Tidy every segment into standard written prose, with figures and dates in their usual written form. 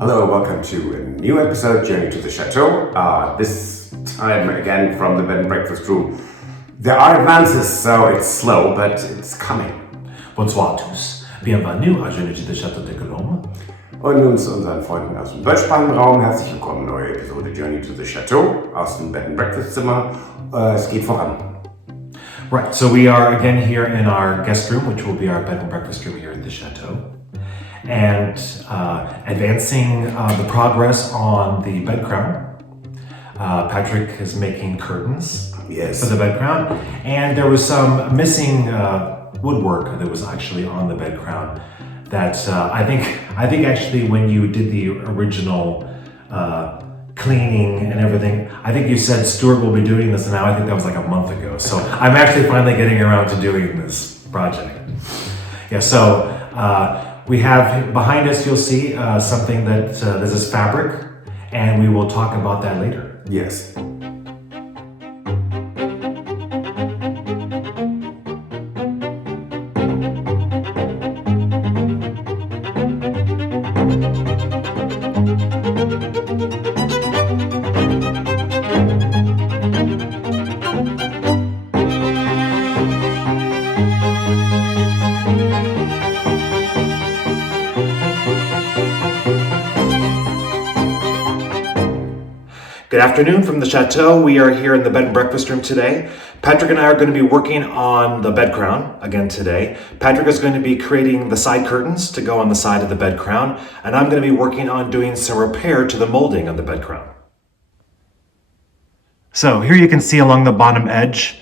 Hello, welcome to a new episode, Journey to the Chateau. This time again from the bed and breakfast room. There are advances, so it's slow, but it's coming. Bonsoir à tous. Bienvenue à Journey to the Château de Galore. Und nun zu unseren Freunden aus dem deutschsprachigen Raum. Herzlich willkommen, neue Episode Journey to the Chateau aus dem Bed and Breakfast Zimmer. Es geht voran. Right, so we are again here in our guest room, which will be our bed and breakfast room here at the Chateau. And advancing the progress on the bed crown. Patrick is making curtains for the bed crown. And there was some missing woodwork that was actually on the bed crown that I think actually when you did the original cleaning and everything, I think you said Stuart will be doing this, and now I think that was like a month ago. So I'm actually finally getting around to doing this project. Yeah, so we have behind us, you'll see something that this is fabric, and we will talk about that later. Yes. Good afternoon from the Chateau. We are here in the bed and breakfast room today. Patrick and I are going to be working on the bed crown again today. Patrick is going to be creating the side curtains to go on the side of the bed crown, and I'm going to be working on doing some repair to the molding on the bed crown. So here you can see along the bottom edge,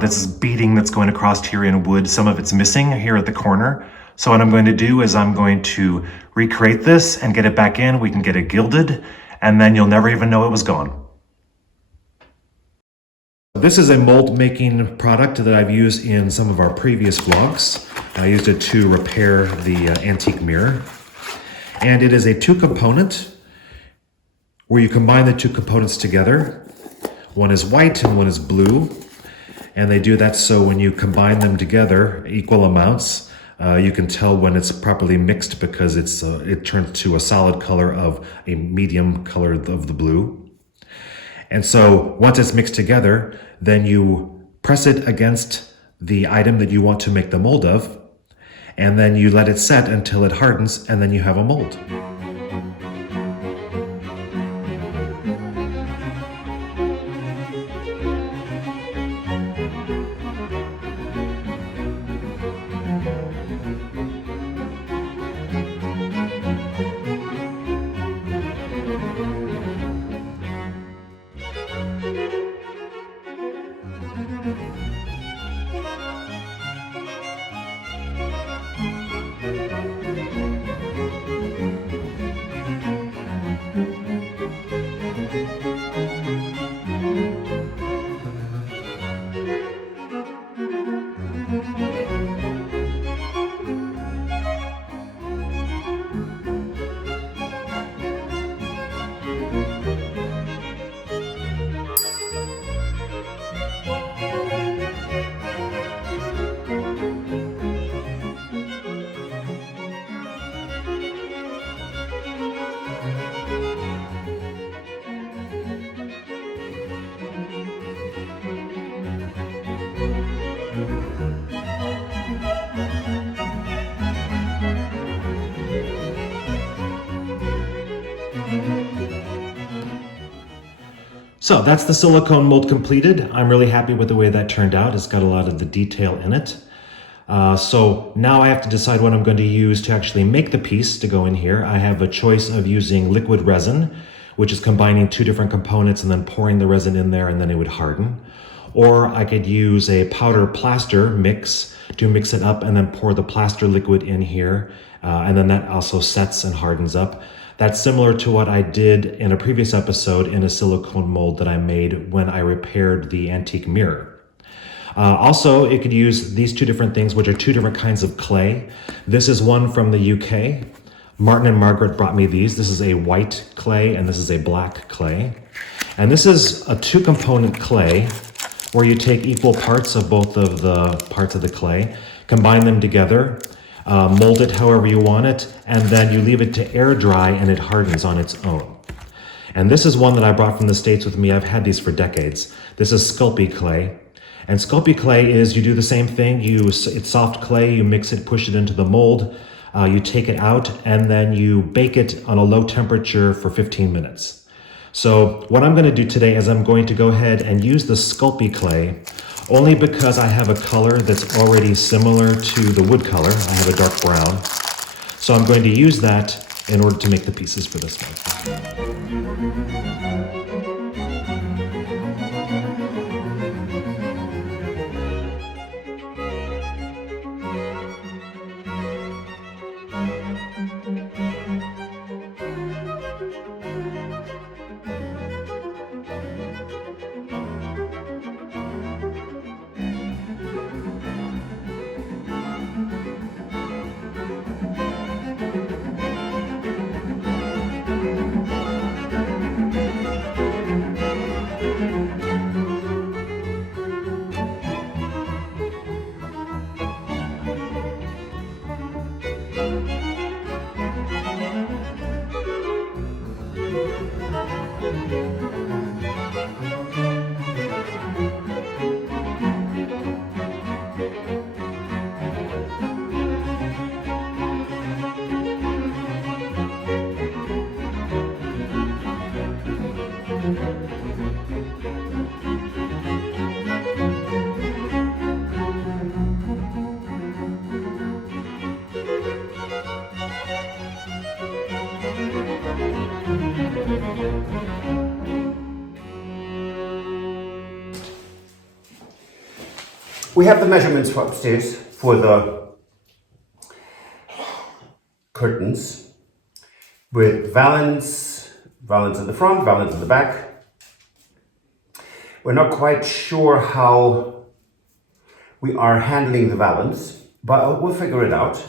this is beading that's going across here in wood. Some of it's missing here at the corner. So what I'm going to do is I'm going to recreate this and get it back in. We can get it gilded, and then you'll never even know it was gone. This is a mold making product that I've used in some of our previous vlogs. I used it to repair the antique mirror. And it is a two component where you combine the two components together. One is white and one is blue. And they do that so when you combine them together, equal amounts, you can tell when it's properly mixed because it turns to a solid color of a medium color of the blue. And so once it's mixed together, then you press it against the item that you want to make the mold of, and then you let it set until it hardens, and then you have a mold. So that's the silicone mold completed. I'm really happy with the way that turned out. It's got a lot of the detail in it. So now I have to decide what I'm going to use to actually make the piece to go in here. I have a choice of using liquid resin, which is combining two different components and then pouring the resin in there and then it would harden. Or I could use a powder plaster mix to mix it up and then pour the plaster liquid in here. And then that also sets and hardens up. That's similar to what I did in a previous episode in a silicone mold that I made when I repaired the antique mirror. Also, it could use these two different things, which are two different kinds of clay. This is one from the UK. Martin and Margaret brought me these. This is a white clay and this is a black clay. And this is a two-component clay where you take equal parts of both of the parts of the clay, combine them together, mold it however you want it, and then you leave it to air dry and it hardens on its own. And this is one that I brought from the States with me. I've had these for decades. This is Sculpey clay. And Sculpey clay is, you do the same thing. It's soft clay, you mix it, push it into the mold, you take it out, and then you bake it on a low temperature for 15 minutes. So what I'm going to do today is I'm going to go ahead and use the Sculpey clay only because I have a color that's already similar to the wood color. I have a dark brown. So I'm going to use that in order to make the pieces for this one. We have the measurements for upstairs for the curtains with valance in the front, valance in the back. We're not quite sure how we are handling the valance, but we'll figure it out.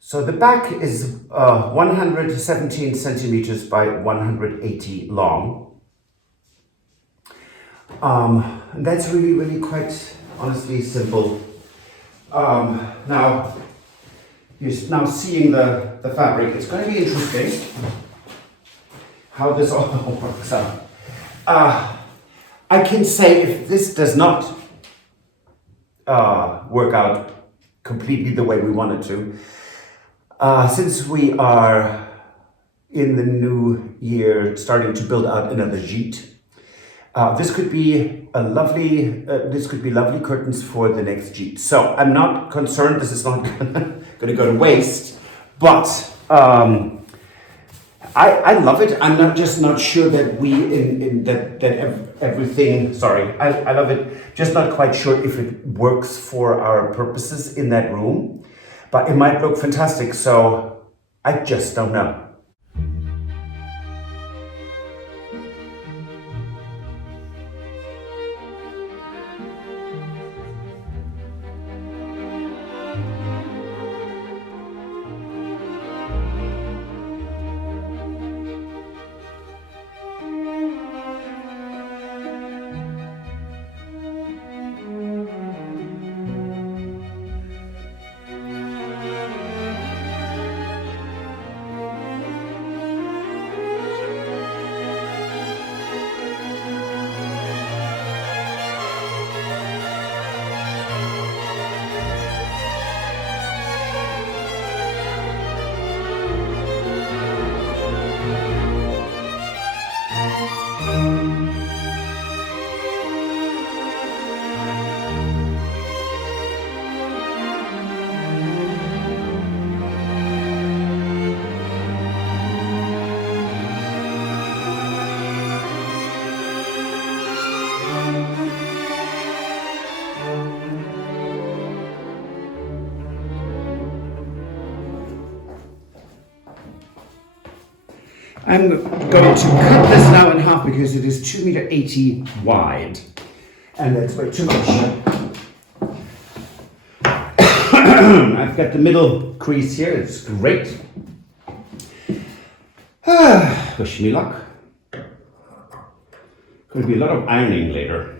So the back is 117 centimeters by 180 long. And that's really quite honestly simple. Now, you're now seeing the fabric. It's going to be interesting how this all works out. I can say if this does not work out completely the way we want it to, since we are in the new year starting to build out another gîte, this could be lovely curtains for the next gîte. So I'm not concerned this is not going to go to waste, but I love it. I'm not sure that everything. Sorry, I love it. Just not quite sure if it works for our purposes in that room. But it might look fantastic, so I just don't know. I'm going to cut this now in half because it is 2.80 meters wide, and that's way too much. I've got the middle crease here, it's great. Wish me luck. Going to be a lot of ironing later.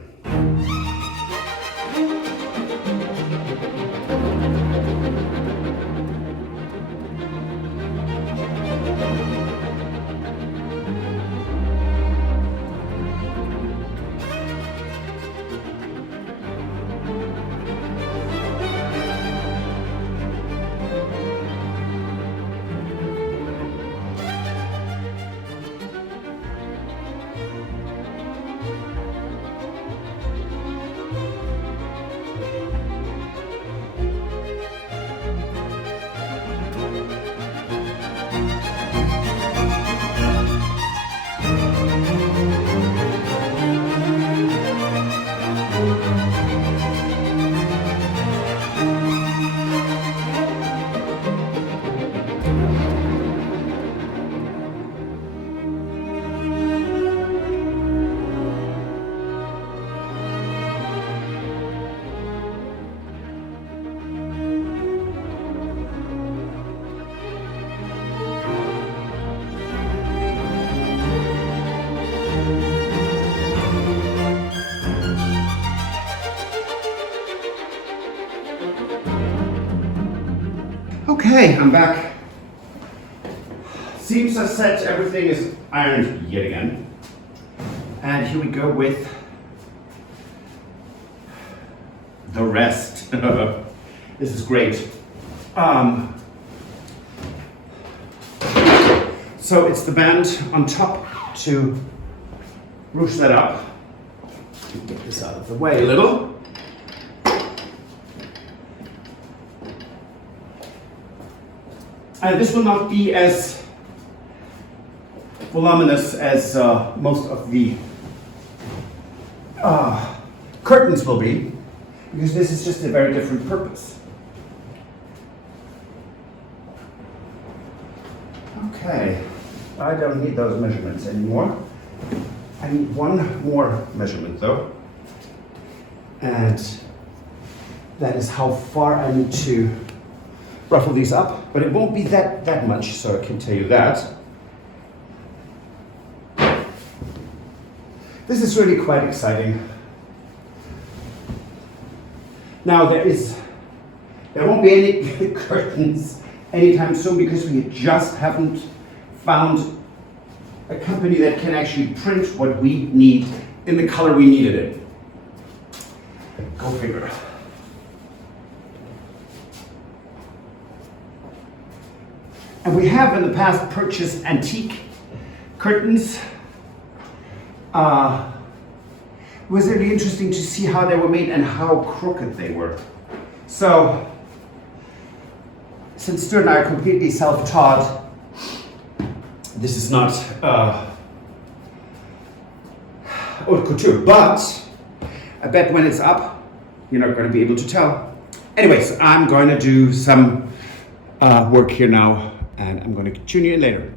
Okay, I'm back. Seams are set, everything is ironed yet again. And here we go with the rest. This is great. So it's the band on top to ruche that up. Get this out of the way a little. And this will not be as voluminous as most of the curtains will be, because this is just a very different purpose. Okay, I don't need those measurements anymore. I need one more measurement though, and that is how far I need to ruffle these up, but it won't be that much, so I can tell you that. This is really quite exciting. Now there won't be any curtains anytime soon, because we just haven't found a company that can actually print what we need in the color we needed it. Go figure. And we have in the past purchased antique curtains. It was really interesting to see how they were made and how crooked they were. So, since Stuart and I are completely self-taught, this is not haute couture, but I bet when it's up, you're not going to be able to tell. Anyways, I'm going to do some work here now, and I'm going to tune you in later.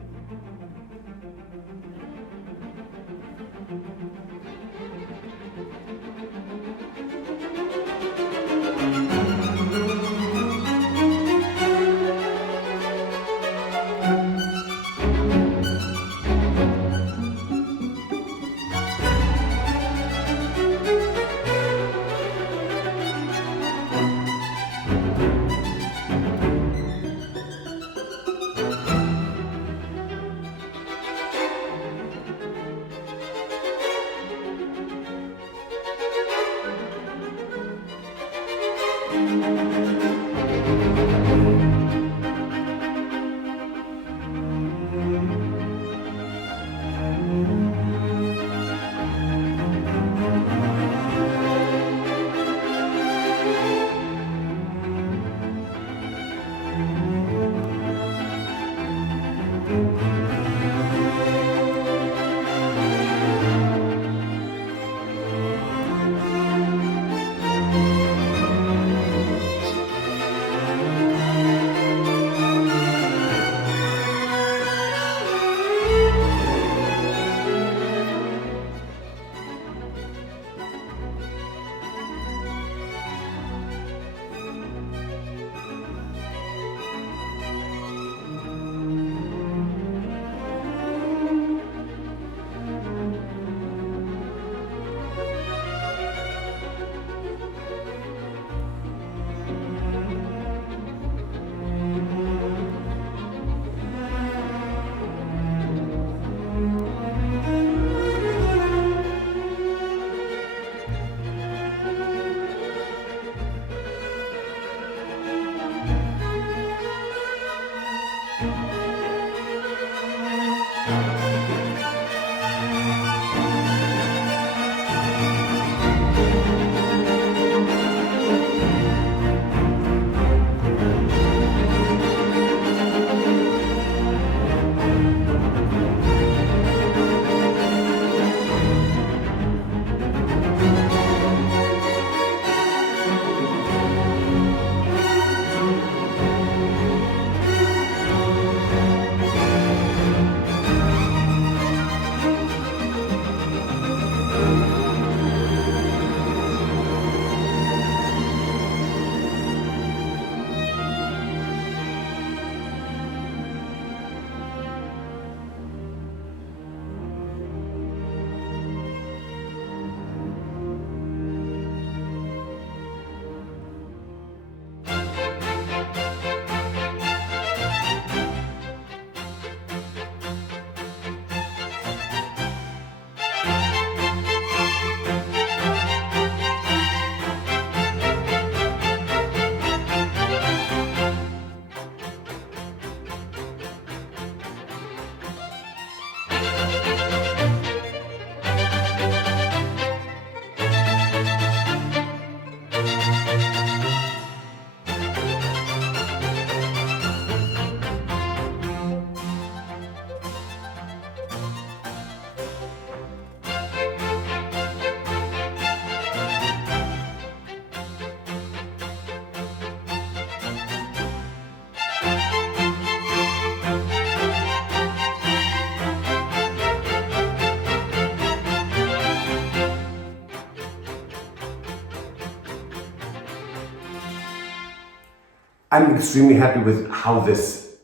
I'm extremely happy with how this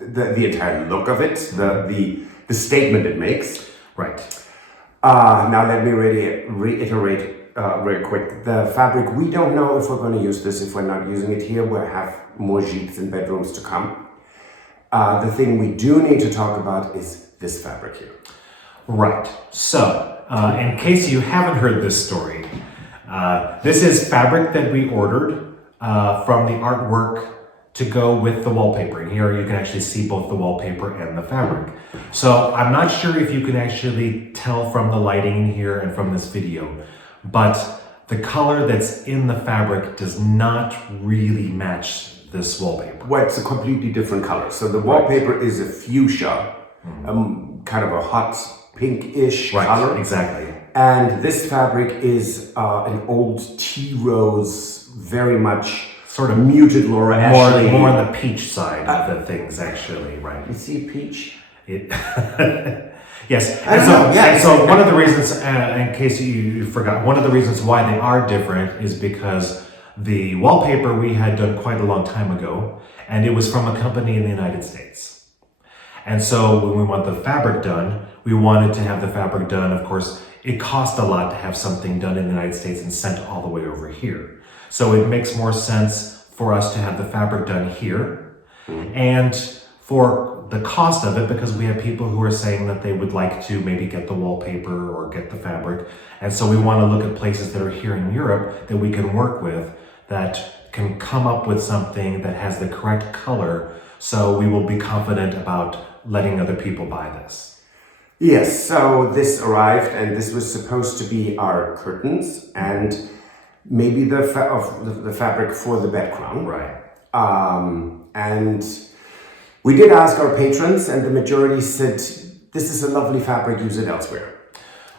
the entire look of it, the statement it makes. Right. Now let me really reiterate real quick. The fabric, we don't know if we're going to use this. If we're not using it here, we'll have more gîtes in bedrooms to come. The thing we do need to talk about is this fabric here. Right. So, in case you haven't heard this story, this is fabric that we ordered from the artwork to go with the wallpaper. And here you can actually see both the wallpaper and the fabric. So I'm not sure if you can actually tell from the lighting in here and from this video, but the color that's in the fabric does not really match this wallpaper. Well, it's a completely different color. So the wallpaper is a fuchsia, kind of a hot pink-ish color. Exactly. And this fabric is an old tea rose, very much sort of muted Laura Ashley. More on the peach side of the things, actually, right? You see peach? Yes. And so one of the reasons, in case you forgot, one of the reasons why they are different is because the wallpaper we had done quite a long time ago, and it was from a company in the United States. And so when we want the fabric done, we wanted to have the fabric done. Of course, it cost a lot to have something done in the United States and sent all the way over here. So it makes more sense for us to have the fabric done here. And for the cost of it, because we have people who are saying that they would like to maybe get the wallpaper or get the fabric. And so we want to look at places that are here in Europe that we can work with that can come up with something that has the correct color. So we will be confident about letting other people buy this. Yes, so this arrived and this was supposed to be our curtains and maybe the fabric for the bed crown. Right. And we did ask our patrons and the majority said, this is a lovely fabric, use it elsewhere.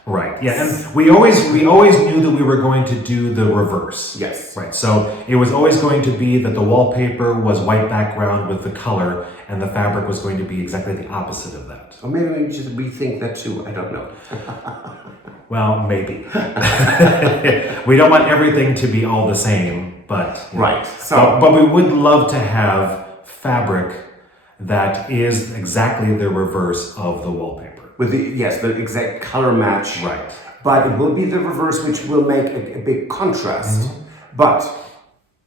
Right, yeah, and we always knew that we were going to do the reverse. Yes. Right, so it was always going to be that the wallpaper was white background with the color and the fabric was going to be exactly the opposite of that. Or maybe we should rethink that too, I don't know. Well, maybe. We don't want everything to be all the same, but... Right. So, but we would love to have fabric that is exactly the reverse of the wallpaper. With the exact color match. Right. But it will be the reverse, which will make a big contrast. But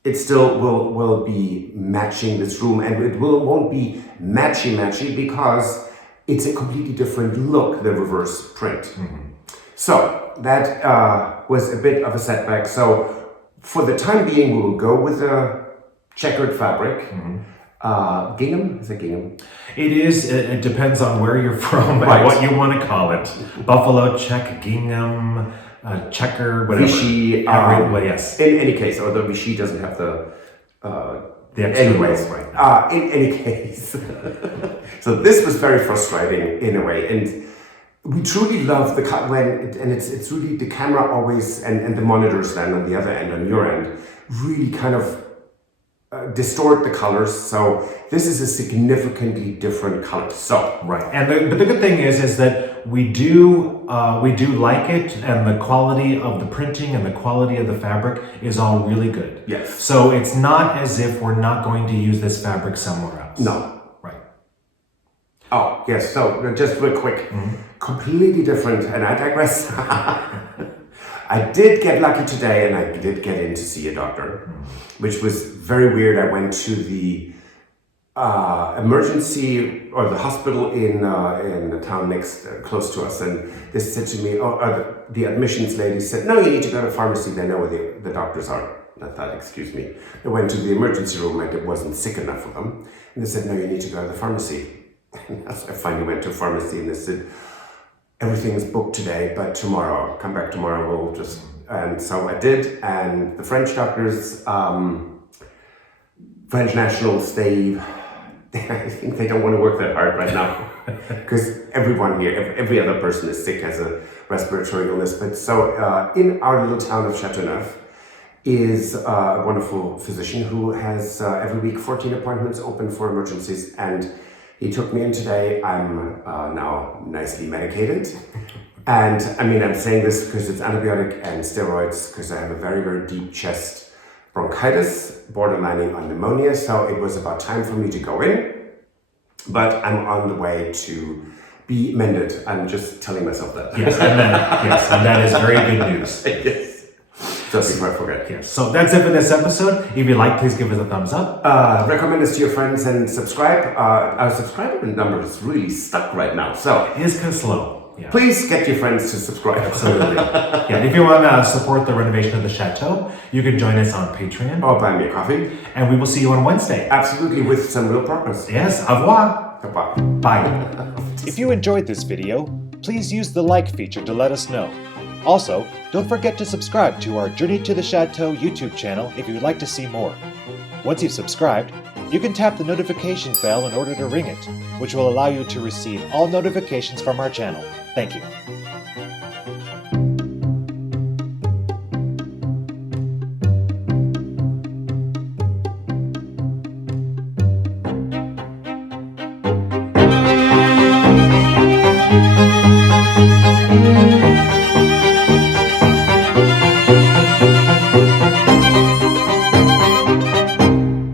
it still will be matching this room, and it won't be matchy because it's a completely different look, the reverse print. So that was a bit of a setback. So for the time being, we will go with the checkered fabric. Gingham? Is it gingham? It is. It depends on where you're from and what you want to call it. Buffalo check, gingham, checker, whatever. Vichy. Well, yes. In any case, although Vichy doesn't have the extra rows right now. In any case. So this was very frustrating in a way. And we truly love the cut it's really the camera always and the monitors then on the other end, on your end, really kind of distort the colors. So this is a significantly different color. So right, and but the good thing is that we do like it, and the quality of the printing and the quality of the fabric is all really good. Yes. So it's not as if we're not going to use this fabric somewhere else. No. Right. Oh yes. So just real quick, completely different, and I digress. I did get lucky today, and I did get in to see a doctor, which was very weird. I went to the emergency or the hospital in the town next, close to us, and they said to me, the admissions lady said, no, you need to go to the pharmacy, they know where the doctors are. I thought, excuse me. I went to the emergency room, and it wasn't sick enough for them, and they said, no, you need to go to the pharmacy. So I finally went to a pharmacy, and they said, everything is booked today, but tomorrow, come back tomorrow, we'll just... And so I did, and the French doctors, French nationals, I think they don't want to work that hard right now, because everyone here, every other person is sick, has a respiratory illness. But so in our little town of Chateau is a wonderful physician who has every week 14 appointments open for emergencies, and he took me in today. I'm now nicely medicated. And I mean, I'm saying this because it's antibiotic and steroids, because I have a very, very deep chest bronchitis, borderlining on pneumonia, so it was about time for me to go in. But I'm on the way to be mended. I'm just telling myself that. Yes, and that is very good news. Yes. Just before I forget. Yes. So that's it for this episode. If you like, please give us a thumbs up. Recommend us to your friends and subscribe. Our subscriber number is really stuck right now, so It is kind of slow. Yeah. please get your friends to subscribe. Absolutely. Yeah, and if you want to support the renovation of the Chateau, you can join us on Patreon. Or buy me a coffee. And we will see you on Wednesday. Absolutely, with some real progress. Yes, au revoir. Bye. Bye. If you enjoyed this video, please use the like feature to let us know. Also, don't forget to subscribe to our Journey to the Chateau YouTube channel if you would like to see more. Once you've subscribed, you can tap the notification bell in order to ring it, which will allow you to receive all notifications from our channel. Thank you.